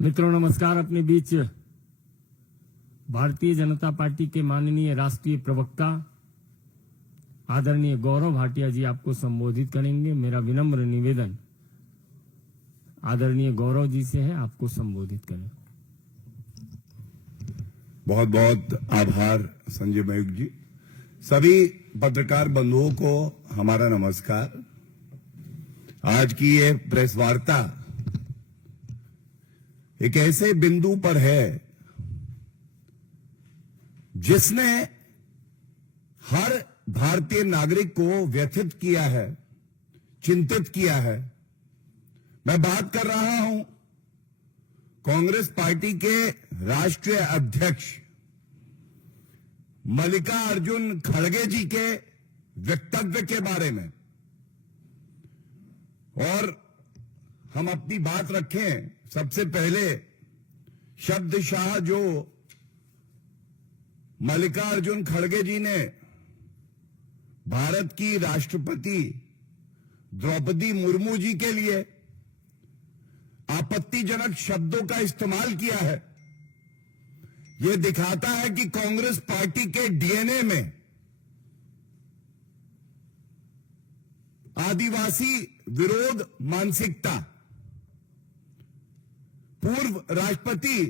मित्रों नमस्कार। अपने बीच भारतीय जनता पार्टी के माननीय राष्ट्रीय प्रवक्ता आदरणीय गौरव भाटिया जी आपको संबोधित करेंगे। मेरा विनम्र निवेदन आदरणीय गौरव जी से है, आपको संबोधित करें। बहुत बहुत आभार संजय मयूख जी। सभी पत्रकार बंधुओं को हमारा नमस्कार। आज की ये प्रेस वार्ता एक ऐसे बिंदु पर है जिसने हर भारतीय नागरिक को व्यथित किया है, चिंतित किया है। मैं बात कर रहा हूं कांग्रेस पार्टी के राष्ट्रीय अध्यक्ष मल्लिकार्जुन खड़गे जी के वक्तव्य के बारे में। और हम अपनी बात रखें, सबसे पहले शब्दशाह जो मल्लिकार्जुन खड़गे जी ने भारत की राष्ट्रपति द्रौपदी मुर्मू जी के लिए आपत्तिजनक शब्दों का इस्तेमाल किया है, यह दिखाता है कि कांग्रेस पार्टी के डीएनए में आदिवासी विरोध मानसिकता। पूर्व राष्ट्रपति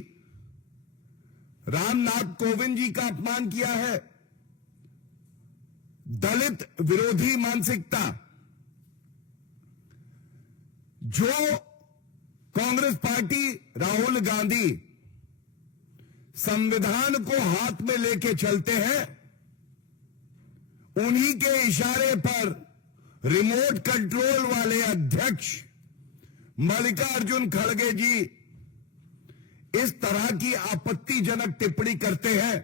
रामनाथ कोविंद जी का अपमान किया है, दलित विरोधी मानसिकता। जो कांग्रेस पार्टी राहुल गांधी संविधान को हाथ में लेके चलते हैं, उन्हीं के इशारे पर रिमोट कंट्रोल वाले अध्यक्ष मल्लिकार्जुन खड़गे जी इस तरह की आपत्तिजनक टिप्पणी करते हैं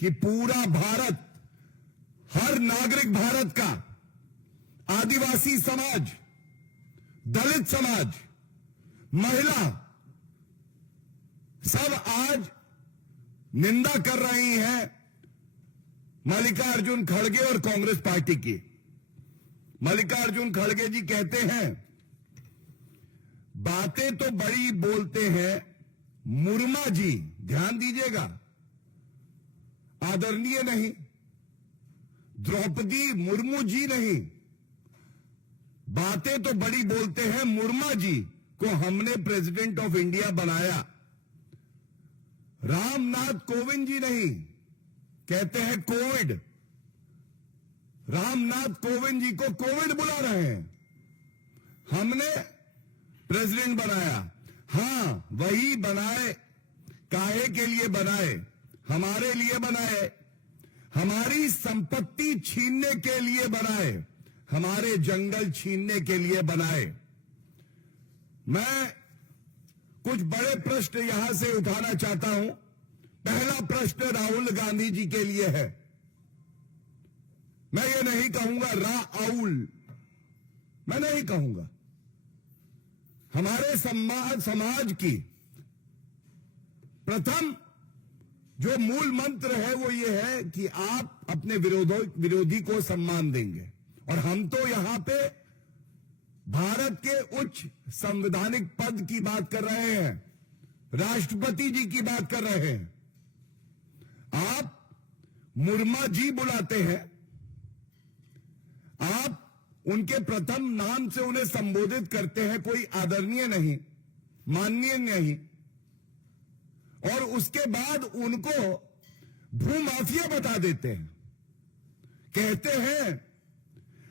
कि पूरा भारत, हर नागरिक भारत का, आदिवासी समाज, दलित समाज, महिला, सब आज निंदा कर रही हैं मल्लिकार्जुन खड़गे और कांग्रेस पार्टी की। मल्लिकार्जुन खड़गे जी कहते हैं, बातें तो बड़ी बोलते हैं मुर्मा जी, ध्यान दीजिएगा, आदरणीय नहीं, द्रौपदी मुर्मू जी नहीं, बातें तो बड़ी बोलते हैं मुर्मा जी को हमने प्रेसिडेंट ऑफ इंडिया बनाया। रामनाथ कोविंद जी नहीं, कहते हैं कोविड। रामनाथ कोविंद जी को कोविड बुला रहे हैं, हमने प्रेसिडेंट बनाया। हां, वही बनाए, काहे के लिए बनाए? हमारे लिए बनाए, हमारी संपत्ति छीनने के लिए बनाए, हमारे जंगल छीनने के लिए बनाए। मैं कुछ बड़े प्रश्न यहां से उठाना चाहता हूं। पहला प्रश्न राहुल गांधी जी के लिए है। मैं ये नहीं कहूंगा राउल, मैं नहीं कहूंगा। हमारे समाज की प्रथम जो मूल मंत्र है वो ये है कि आप अपने विरोधी को सम्मान देंगे। और हम तो यहां पे भारत के उच्च संवैधानिक पद की बात कर रहे हैं, राष्ट्रपति जी की बात कर रहे हैं। आप मुर्मा जी बुलाते हैं, आप उनके प्रथम नाम से उन्हें संबोधित करते हैं, कोई आदरणीय नहीं, माननीय नहीं, और उसके बाद उनको भूमाफिया बता देते हैं। कहते हैं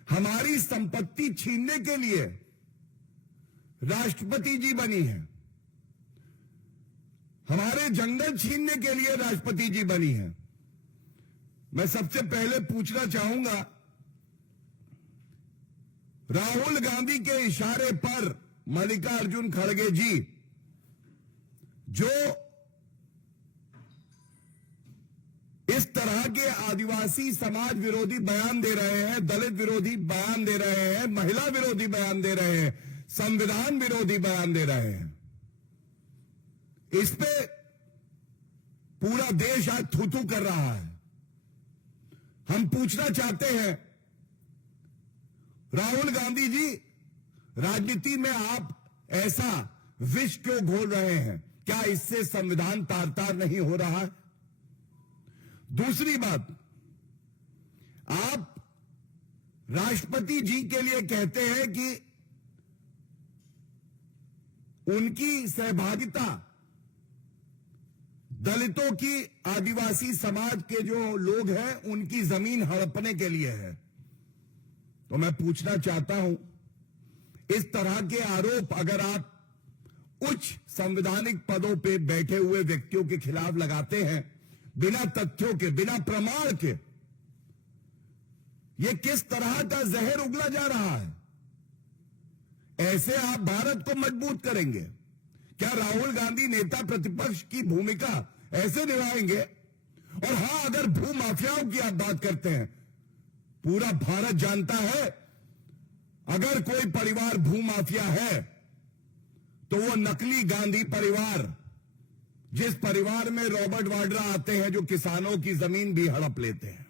हमारी संपत्ति छीनने के लिए राष्ट्रपति जी बनी है, हमारे जंगल छीनने के लिए राष्ट्रपति जी बनी है। मैं सबसे पहले पूछना चाहूंगा, राहुल गांधी के इशारे पर मल्लिकार्जुन खड़गे जी जो इस तरह के आदिवासी समाज विरोधी बयान दे रहे हैं, दलित विरोधी बयान दे रहे हैं, महिला विरोधी बयान दे रहे हैं, संविधान विरोधी बयान दे रहे हैं, इस पे पूरा देश आज थू-थू कर रहा है। हम पूछना चाहते हैं, राहुल गांधी जी, राजनीति में आप ऐसा विष क्यों घोल रहे हैं? क्या इससे संविधान तार तार नहीं हो रहा है? दूसरी बात, आप राष्ट्रपति जी के लिए कहते हैं कि उनकी सहभागिता दलितों की, आदिवासी समाज के जो लोग हैं उनकी जमीन हड़पने के लिए है। तो मैं पूछना चाहता हूं, इस तरह के आरोप अगर आप उच्च संवैधानिक पदों पे बैठे हुए व्यक्तियों के खिलाफ लगाते हैं, बिना तथ्यों के, बिना प्रमाण के, ये किस तरह का जहर उगला जा रहा है? ऐसे आप भारत को मजबूत करेंगे? क्या राहुल गांधी नेता प्रतिपक्ष की भूमिका ऐसे निभाएंगे? और हां, अगर भू माफियाओं की आप बात करते हैं, पूरा भारत जानता है अगर कोई परिवार भू माफिया है तो वो नकली गांधी परिवार, जिस परिवार में रॉबर्ट वाड्रा आते हैं जो किसानों की जमीन भी हड़प लेते हैं।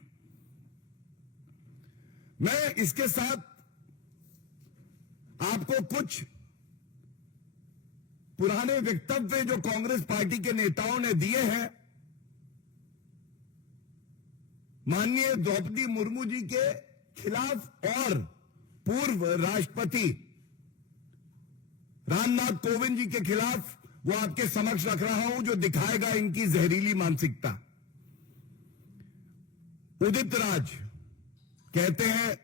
मैं इसके साथ आपको कुछ पुराने वक्तव्य जो कांग्रेस पार्टी के नेताओं ने दिए हैं, माननीय द्रौपदी मुर्मू जी के खिलाफ और पूर्व राष्ट्रपति रामनाथ कोविंद जी के खिलाफ, वो आपके समक्ष रख रहा हूं, जो दिखाएगा इनकी जहरीली मानसिकता। उदित राज कहते हैं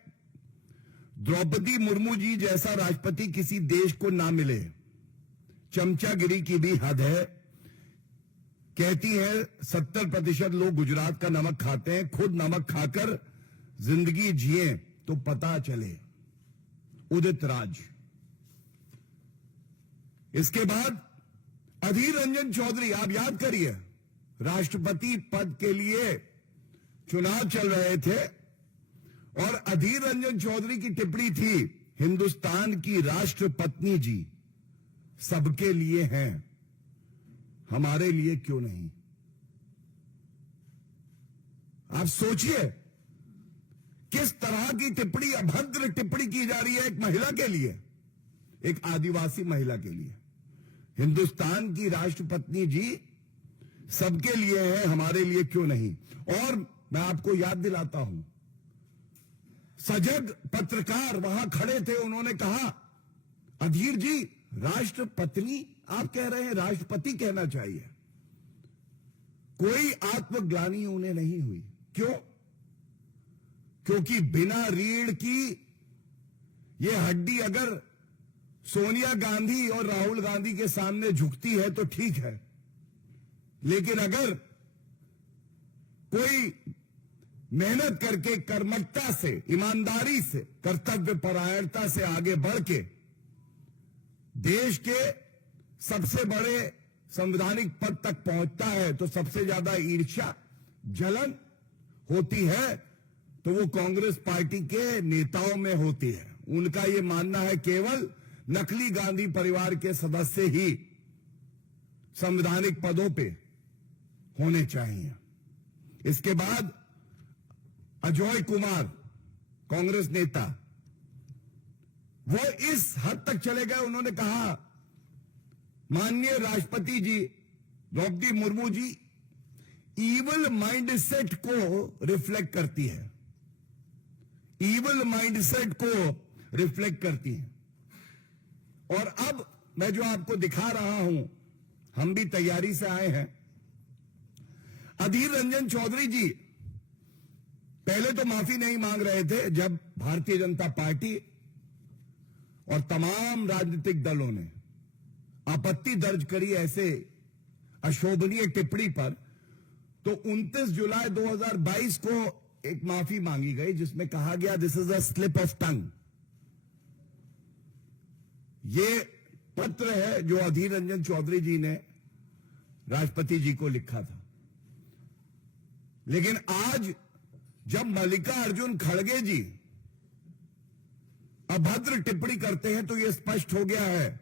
द्रौपदी मुर्मू जी जैसा राष्ट्रपति किसी देश को ना मिले, चमचागिरी की भी हद है। कहती है 70% लोग गुजरात का नमक खाते हैं, खुद नमक खाकर जिंदगी जिए तो पता चले। उदित राज। इसके बाद अधीर रंजन चौधरी, आप याद करिए, राष्ट्रपति पद के लिए चुनाव चल रहे थे और अधीर रंजन चौधरी की टिप्पणी थी, हिंदुस्तान की राष्ट्रपत्नी जी सबके लिए हैं, हमारे लिए क्यों नहीं? आप सोचिए किस तरह की टिप्पणी, अभद्र टिप्पणी की जा रही है एक महिला के लिए, एक आदिवासी महिला के लिए। हिंदुस्तान की राष्ट्रपत्नी जी सबके लिए है, हमारे लिए क्यों नहीं? और मैं आपको याद दिलाता हूं, सजग पत्रकार वहां खड़े थे, उन्होंने कहा अधीर जी राष्ट्रपत्नी आप कह रहे हैं, राष्ट्रपति कहना चाहिए। कोई आत्मग्लानि उन्हें नहीं हुई। क्यों? क्योंकि बिना रीढ़ की ये हड्डी अगर सोनिया गांधी और राहुल गांधी के सामने झुकती है तो ठीक है, लेकिन अगर कोई मेहनत करके, कर्मठता से, ईमानदारी से, कर्तव्य परायणता से आगे बढ़ के देश के सबसे बड़े संवैधानिक पद तक पहुंचता है तो सबसे ज्यादा ईर्ष्या, जलन होती है तो वो कांग्रेस पार्टी के नेताओं में होती है। उनका ये मानना है केवल नकली गांधी परिवार के सदस्य ही संवैधानिक पदों पे होने चाहिए। इसके बाद अजय कुमार, कांग्रेस नेता, वो इस हद तक चले गए, उन्होंने कहा माननीय राष्ट्रपति जी द्रौपदी मुर्मू जी ईवल माइंडसेट को रिफ्लेक्ट करती है, ईवल माइंडसेट को रिफ्लेक्ट करती है। और अब मैं जो आपको दिखा रहा हूं, हम भी तैयारी से आए हैं। अधीर रंजन चौधरी जी पहले तो माफी नहीं मांग रहे थे, जब भारतीय जनता पार्टी और तमाम राजनीतिक दलों ने आपत्ति दर्ज करी ऐसे अशोभनीय टिप्पणी पर, तो 29 जुलाई 2022 को एक माफी मांगी गई जिसमें कहा गया this is a slip of tongue. ये पत्र है जो अधीर रंजन चौधरी जी ने राष्ट्रपति जी को लिखा था। लेकिन आज जब मल्लिकार्जुन खड़गे जी अभद्र टिप्पणी करते हैं तो यह स्पष्ट हो गया है,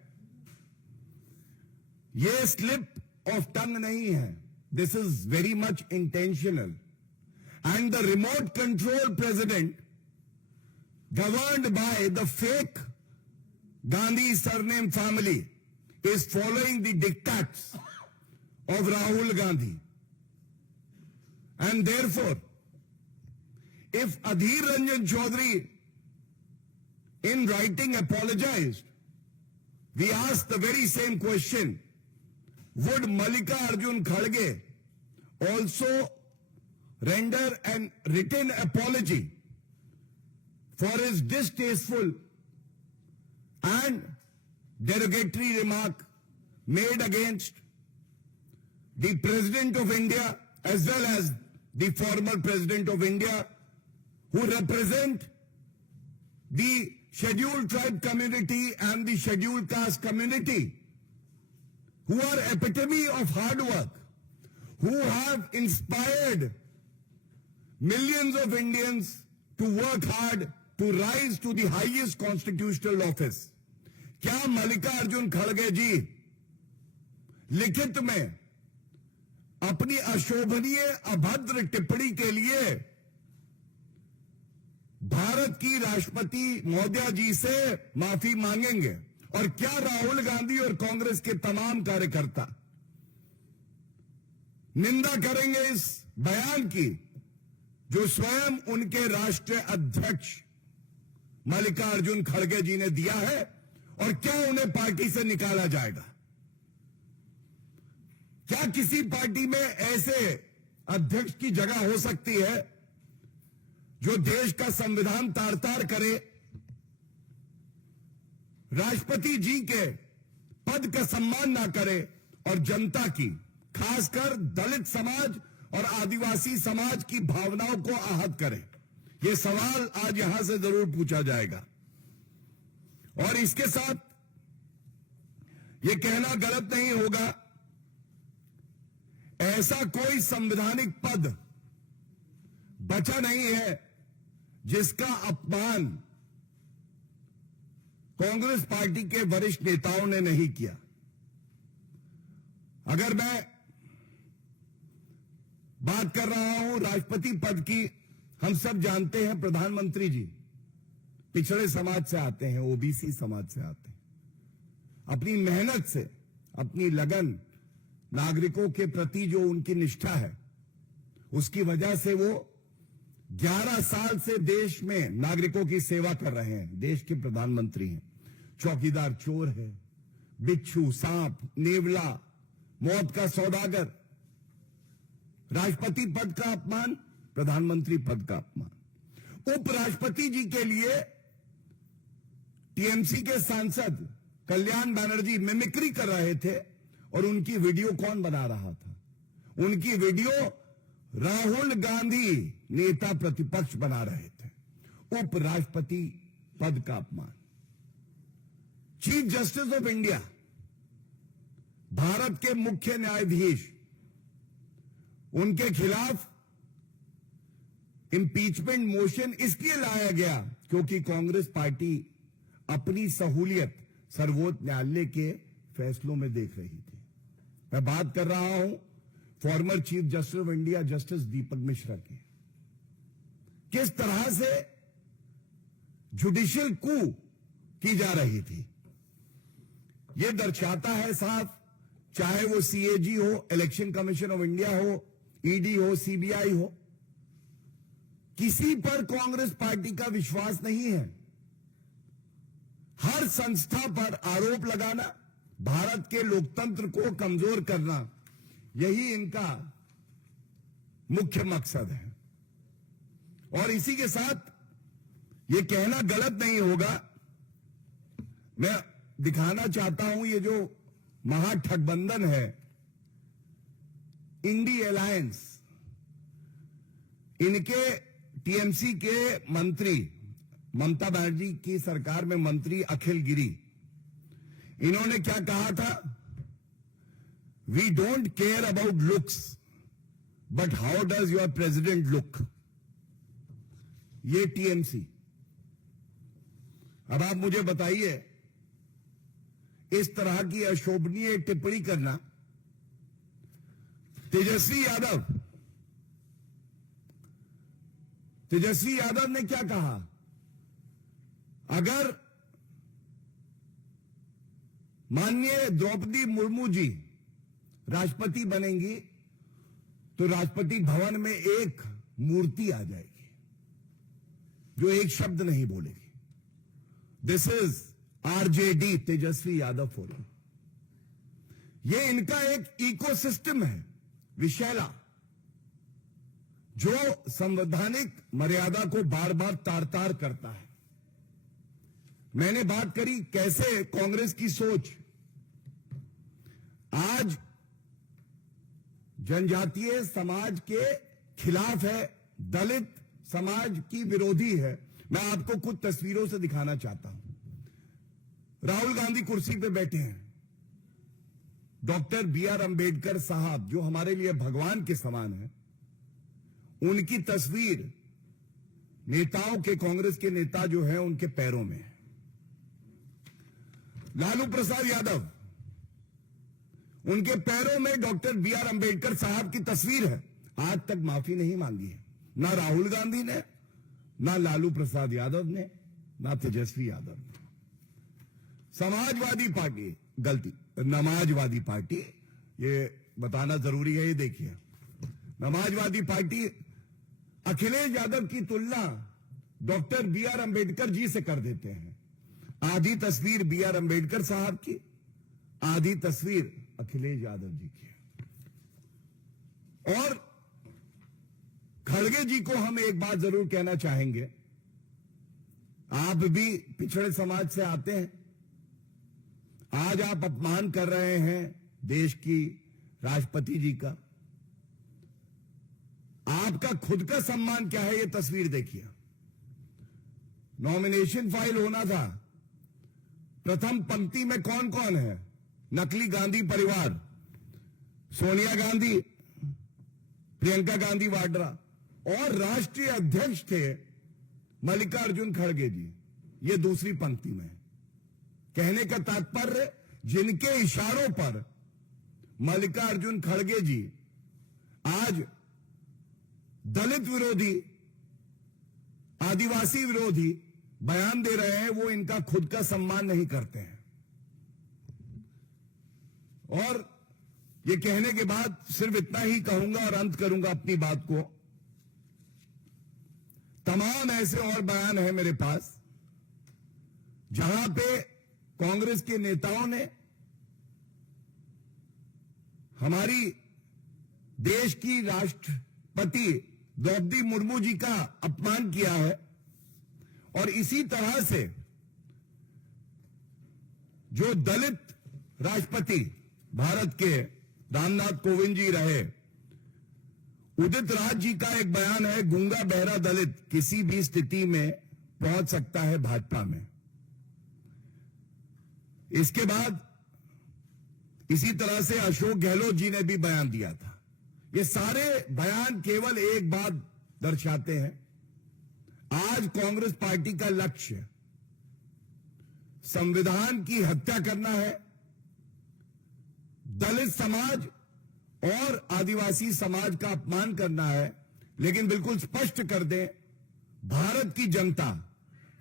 यह स्लिप ऑफ टंग नहीं है, this is very much intentional and the remote control president governed by the fake Gandhi surname family is following the diktats of Rahul Gandhi. And therefore, if Adhir Ranjan Chaudhary in writing apologized, we asked the very same question: would Mallikarjun Kharge also render an written apology for his distasteful and derogatory remark made against the President of India as well as the former President of India, who represent the scheduled tribe community and the scheduled caste community, who are epitome of hard work, who have inspired millions of Indians to work hard to rise to the highest constitutional office. क्या मल्लिकार्जुन खड़गे जी लिखित में अपनी अशोभनीय अभद्र टिप्पणी के लिए भारत की राष्ट्रपति महोदया जी से माफी मांगेंगे? और क्या राहुल गांधी और कांग्रेस के तमाम कार्यकर्ता निंदा करेंगे इस बयान की जो स्वयं उनके राष्ट्रीय अध्यक्ष मल्लिकार्जुन खड़गे जी ने दिया है? और क्या उन्हें पार्टी से निकाला जाएगा? क्या किसी पार्टी में ऐसे अध्यक्ष की जगह हो सकती है जो देश का संविधान तार तार करे, राष्ट्रपति जी के पद का सम्मान ना करे और जनता की, खासकर दलित समाज और आदिवासी समाज की भावनाओं को आहत करे? यह सवाल आज यहां से जरूर पूछा जाएगा। और इसके साथ यह कहना गलत नहीं होगा, ऐसा कोई संवैधानिक पद बचा नहीं है जिसका अपमान कांग्रेस पार्टी के वरिष्ठ नेताओं ने नहीं किया। अगर मैं बात कर रहा हूं राष्ट्रपति पद की, हम सब जानते हैं प्रधानमंत्री जी पिछड़े समाज से आते हैं, ओबीसी समाज से आते हैं। अपनी मेहनत से, अपनी लगन, नागरिकों के प्रति जो उनकी निष्ठा है, उसकी वजह से वो 11 साल से देश में नागरिकों की सेवा कर रहे हैं। देश के प्रधानमंत्री हैं। चौकीदार चोर है, बिच्छू, सांप, नेवला, मौत का सौदागर। राष्ट्रपति पद का अपमान, प्रधानमंत्री पद का अपमान। उपराष्ट्रपति जी के लिए टीएमसी के सांसद कल्याण बनर्जी मिमिक्री कर रहे थे और उनकी वीडियो कौन बना रहा था? उनकी वीडियो राहुल गांधी नेता प्रतिपक्ष बना रहे थे। उपराष्ट्रपति पद का अपमान। Chief justice of India, Bharat के मुख्य न्यायाधीश, उनके खिलाफ इंपीचमेंट मोशन इसलिए लाया गया क्योंकि कांग्रेस पार्टी अपनी सहूलियत सर्वोच्च न्यायालय के फैसलों में देख रही थी। मैं बात कर रहा हूं former chief justice of India justice Deepak Mishra की। किस तरह से जुडिशियल कू की जा रही थी, यह दर्शाता है साफ, चाहे वो सीएजी हो, इलेक्शन कमीशन ऑफ इंडिया हो, ईडी हो, सीबीआई हो, किसी पर कांग्रेस पार्टी का विश्वास नहीं है। हर संस्था पर आरोप लगाना, भारत के लोकतंत्र को कमजोर करना, यही इनका मुख्य मकसद है। और इसी के साथ यह कहना गलत नहीं होगा, मैं दिखाना चाहता हूं ये जो महाठगबंधन है, इंडी अलायंस, इनके टीएमसी के मंत्री, ममता बनर्जी की सरकार में मंत्री अखिल गिरी, इन्होंने क्या कहा था? We don't care about looks but how does your president look. ये टीएमसी। अब आप मुझे बताइए, इस तरह की अशोभनीय टिप्पणी करना, तेजस्वी यादव ने क्या कहा? माननीय द्रौपदी मुर्मू जी राष्ट्रपति बनेंगी तो राष्ट्रपति भवन में एक मूर्ति आ जाएगी जो एक शब्द नहीं बोलेगी। This is RJD, Tejashwi Yadav forum. ये इनका एक इकोसिस्टम है विशैला, जो संवैधानिक मर्यादा को बार बार तार तार करता है। मैंने बात करी कैसे कांग्रेस की सोच आज जनजातीय समाज के खिलाफ है, दलित समाज की विरोधी है। मैं आपको कुछ तस्वीरों से दिखाना चाहता हूं। राहुल गांधी कुर्सी पे बैठे हैं, डॉक्टर बी आर अंबेडकर साहब जो हमारे लिए भगवान के समान है, उनकी तस्वीर नेताओं के, कांग्रेस के नेता जो है उनके पैरों में है। लालू प्रसाद यादव, उनके पैरों में डॉक्टर बी आर अंबेडकर साहब की तस्वीर है। आज तक माफी नहीं मांगी है, ना राहुल गांधी ने, ना लालू प्रसाद यादव ने, ना तेजस्वी यादव ने। समाजवादी पार्टी, गलती, नमाजवादी पार्टी, ये बताना जरूरी है। ये देखिए, नमाजवादी पार्टी अखिलेश यादव की तुलना doctor B are Ambedkar ji से कर देते हैं। आधी तस्वीर बी आर अंबेडकर साहब की, आधी तस्वीर अखिलेश यादव जी की। और खड़गे जी को हम एक बात जरूर कहना चाहेंगे, आप भी पिछड़े समाज से आते हैं, आज आप अपमान कर रहे हैं देश की राष्ट्रपति जी का। आपका खुद का सम्मान क्या है, ये तस्वीर देखिए। नॉमिनेशन फाइल होना था, प्रथम पंक्ति में कौन कौन है? नकली गांधी परिवार, सोनिया गांधी, प्रियंका गांधी वाड्रा, और राष्ट्रीय अध्यक्ष थे मल्लिकार्जुन खड़गे जी, ये दूसरी पंक्ति में। कहने का तात्पर्य, जिनके इशारों पर मल्लिकार्जुन खड़गे जी आज दलित विरोधी, आदिवासी विरोधी बयान दे रहे हैं, वो इनका खुद का सम्मान नहीं करते हैं। और ये कहने के बाद सिर्फ इतना ही कहूंगा और अंत करूंगा अपनी बात को। तमाम ऐसे और बयान हैं मेरे पास जहां पे कांग्रेस के नेताओं ने हमारी देश की राष्ट्रपति द्रौपदी मुर्मू जी का अपमान किया है। और इसी तरह से जो दलित राष्ट्रपति भारत के रामनाथ कोविंद जी रहे, उदित राज जी का एक बयान है, गूंगा बहरा दलित किसी भी स्थिति में पहुंच सकता है भाजपा में। इसके बाद इसी तरह से अशोक गहलोत जी ने भी बयान दिया था। ये सारे बयान केवल एक बात दर्शाते हैं, आज कांग्रेस पार्टी का लक्ष्य संविधान की हत्या करना है, दलित समाज और आदिवासी समाज का अपमान करना है। लेकिन बिल्कुल स्पष्ट कर दें, भारत की जनता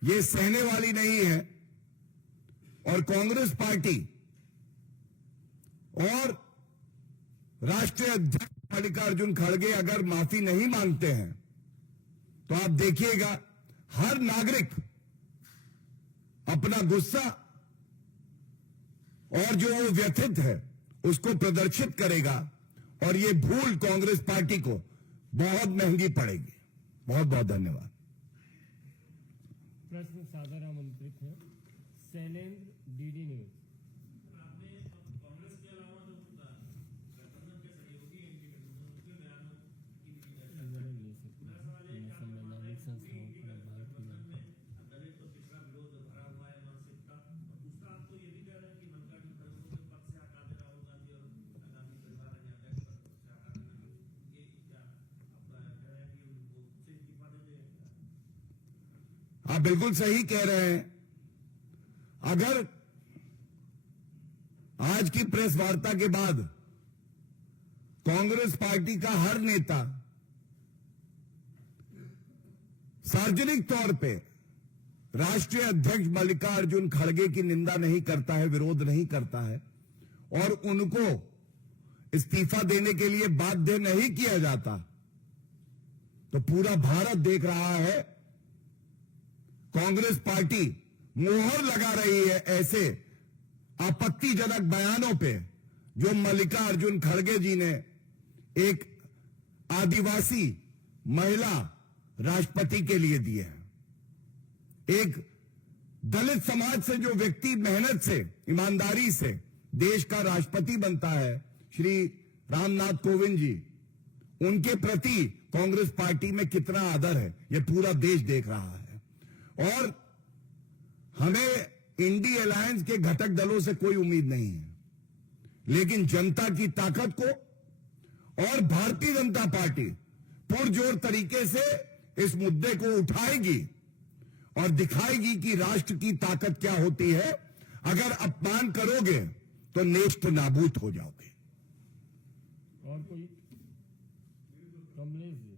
ये सहने वाली नहीं है। और कांग्रेस पार्टी और राष्ट्रीय अध्यक्ष मल्लिकार्जुन खड़गे अगर माफी नहीं मांगते हैं तो आप देखिएगा हर नागरिक अपना गुस्सा और जो वो व्यथित है उसको प्रदर्शित करेगा, और ये भूल कांग्रेस पार्टी को बहुत महंगी पड़ेगी। बहुत बहुत धन्यवाद। प्रश्न सादर आमंत्रित है शैलेंद्र, डीडी न्यूज। कांग्रेस के अलावा जो गठबंधन के सहयोगी उनके बयानों की संवैधानिक संस्थाओं पर गठबंधन में दलित और पिछड़ा विरोध भरा हुआ है मानसिकता। और दूसरा आप तो ये भी कह रहे हैं कि मल्लिकार्जुन खड़गे को पद से हटा दे राहुल गांधी और गांधी परिवार है अध्यक्ष पद से हटा देना, ये क्या आप कह रहे हैं कि उनको से इस्तीफा दे दें? आप बिल्कुल सही कह रहे हैं। अगर आज की प्रेस वार्ता के बाद कांग्रेस पार्टी का हर नेता सार्वजनिक तौर पे राष्ट्रीय अध्यक्ष मल्लिकार्जुन खड़गे की निंदा नहीं करता है, विरोध नहीं करता है और उनको इस्तीफा देने के लिए बाध्य नहीं किया जाता, तो पूरा भारत देख रहा है कांग्रेस पार्टी मोहर लगा रही है ऐसे आपत्तिजनक बयानों पे जो मल्लिकार्जुन खड़गे जी ने एक आदिवासी महिला राष्ट्रपति के लिए दिए हैं। एक दलित समाज से जो व्यक्ति मेहनत से, ईमानदारी से देश का राष्ट्रपति बनता है, श्री रामनाथ कोविंद जी, उनके प्रति कांग्रेस पार्टी में कितना आदर है ये पूरा देश देख रहा है। और हमें इंडी अलायंस के घटक दलों से कोई उम्मीद नहीं है, लेकिन जनता की ताकत को और भारतीय जनता पार्टी पुरजोर तरीके से इस मुद्दे को उठाएगी और दिखाएगी कि राष्ट्र की ताकत क्या होती है। अगर अपमान करोगे तो नेस्त नाबूद हो जाओगे। और कोई? कमलेश जी।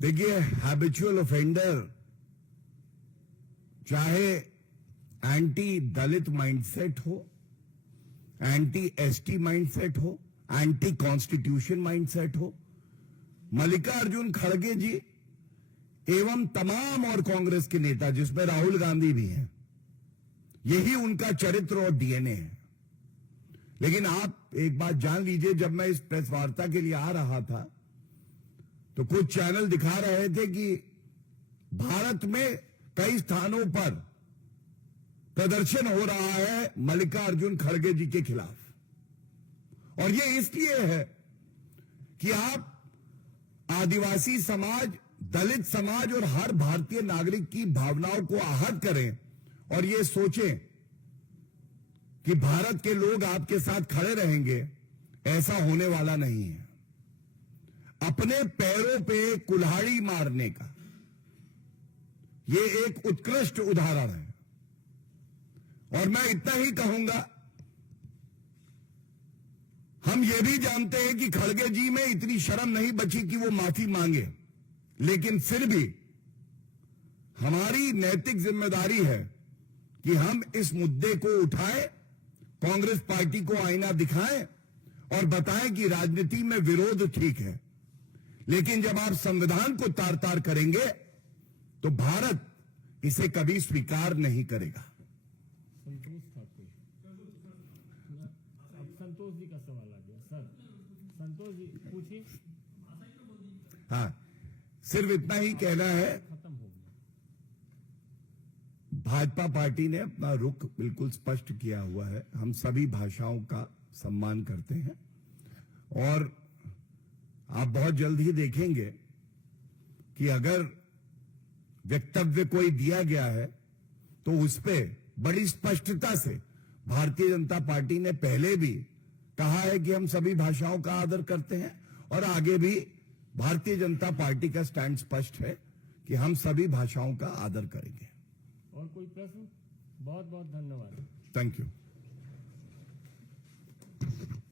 देखिए, हैबिचुअल ऑफेंडर चाहे एंटी दलित माइंडसेट हो, एंटी एसटी माइंडसेट हो, एंटी कॉन्स्टिट्यूशन माइंडसेट हो, मल्लिकार्जुन खड़गे जी एवं तमाम और कांग्रेस के नेता जिसमें राहुल गांधी भी हैं, यही उनका चरित्र और डीएनए है। लेकिन आप एक बात जान लीजिए, जब मैं इस प्रेस वार्ता के लिए आ रहा था तो कुछ चैनल दिखा रहे थे कि भारत में कई स्थानों पर प्रदर्शन हो रहा है मल्लिकार्जुन खड़गे जी के खिलाफ, और ये इसलिए है कि आप आदिवासी समाज, दलित समाज और हर भारतीय नागरिक की भावनाओं को आहत करें और ये सोचें कि भारत के लोग आपके साथ खड़े रहेंगे। ऐसा होने वाला नहीं है। अपने पैरों पे कुल्हाड़ी मारने का ये एक उत्कृष्ट उदाहरण है। और मैं इतना ही कहूंगा, हम ये भी जानते हैं कि खड़गे जी में इतनी शर्म नहीं बची कि वो माफी मांगे, लेकिन फिर भी हमारी नैतिक जिम्मेदारी है कि हम इस मुद्दे को उठाएं, कांग्रेस पार्टी को आईना दिखाएं और बताएं कि राजनीति में विरोध ठीक है, लेकिन जब आप संविधान को तार तार करेंगे तो भारत इसे कभी स्वीकार नहीं करेगा। संतोष था कोई? अब संतोष जी का सवाल आ गया। सर संतोष जी पूछिए। हाँ, सिर्फ इतना ही कहना है, खत्म हो गया। भाजपा पार्टी ने अपना रुख बिल्कुल स्पष्ट किया हुआ है। हम सभी भाषाओं का सम्मान करते हैं और आप बहुत जल्द ही देखेंगे कि अगर वक्तव्य कोई दिया गया है तो उस पर बड़ी स्पष्टता से भारतीय जनता पार्टी ने पहले भी कहा है कि हम सभी भाषाओं का आदर करते हैं और आगे भी भारतीय जनता पार्टी का स्टैंड स्पष्ट है कि हम सभी भाषाओं का आदर करेंगे। और कोई प्रश्न? बहुत बहुत धन्यवाद। Thank you.